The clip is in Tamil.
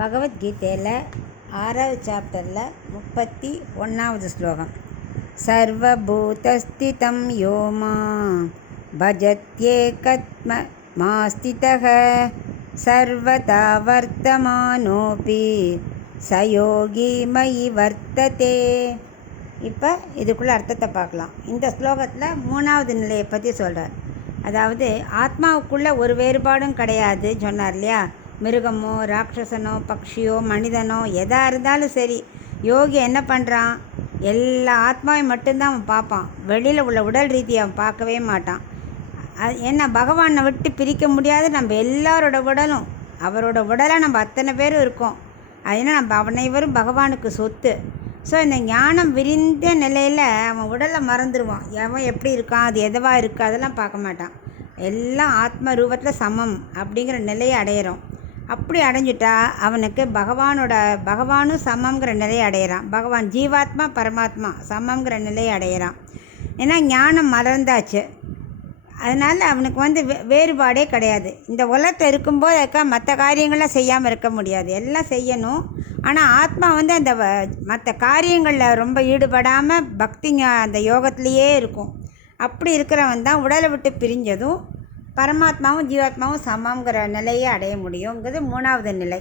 பகவத்கீதையில் 6வது சாப்டரில் 31வது ஸ்லோகம். சர்வபூதஸ்திதம் யோமா பஜத்யேகத்ம மாஸ்திதஹ சர்வதா வர்த்தமானோபி சயோகி மயி வர்த்ததே. இப்போ இதுக்குள்ளே அர்த்தத்தை பார்க்கலாம். இந்த ஸ்லோகத்தில் 3வது நிலையை பற்றி சொல்கிறார். அதாவது ஆத்மாவுக்குள்ளே ஒரு வேறுபாடும் கிடையாது சொன்னார் இல்லையா. மிருகமோ ராட்சசனோ பக்ஷியோ மனிதனோ எதாக இருந்தாலும் சரி, யோகி என்ன பண்ணுறான், எல்லா ஆத்மாவையும் மட்டும்தான் அவன் பார்ப்பான். வெளியில் உள்ள உடல் ரீதியை அவன் பார்க்கவே மாட்டான். ஏன்னா பகவானை விட்டு பிரிக்க முடியாது. நம்ம எல்லாரோட உடலும், அவரோட உடலை நம்ம அத்தனை பேரும் இருக்கோம். அதனால் நம்ம அனைவரும் பகவானுக்கு சொத்து. ஸோ இந்த ஞானம் விரிந்த நிலையில் அவன் உடலை மறந்துடுவான். அவன் எப்படி இருக்கான், அது எதுவாக இருக்குது, அதெல்லாம் பார்க்க மாட்டான். எல்லாம் ஆத்ம ரூபத்தில் சமம் அப்படிங்கிற நிலையை அடையிறோம். அப்படி அடைஞ்சிட்டா அவனுக்கு பகவானும் சமங்கிற நிலையை அடையிறான். பகவான் ஜீவாத்மா பரமாத்மா சமங்கிற நிலையை அடையிறான். ஏன்னா ஞானம் மலர்ந்தாச்சு. அதனால் அவனுக்கு வேறுபாடே கிடையாது. இந்த உலகத்தில் இருக்கும்போது மற்ற காரியங்கள்லாம் செய்யாமல் இருக்க முடியாது, எல்லாம் செய்யணும். ஆனால் ஆத்மா அந்த மற்ற காரியங்களில் ரொம்ப ஈடுபடாமல் பக்தி அந்த யோகத்திலேயே இருக்கும். அப்படி இருக்கிறவன் தான் உடலை விட்டு பிரிஞ்சதும் பரமாத்மாவும் ஜீவாத்மாவும் சமங்கிற நிலையை அடைய முடியுங்கிறது 3வது நிலை.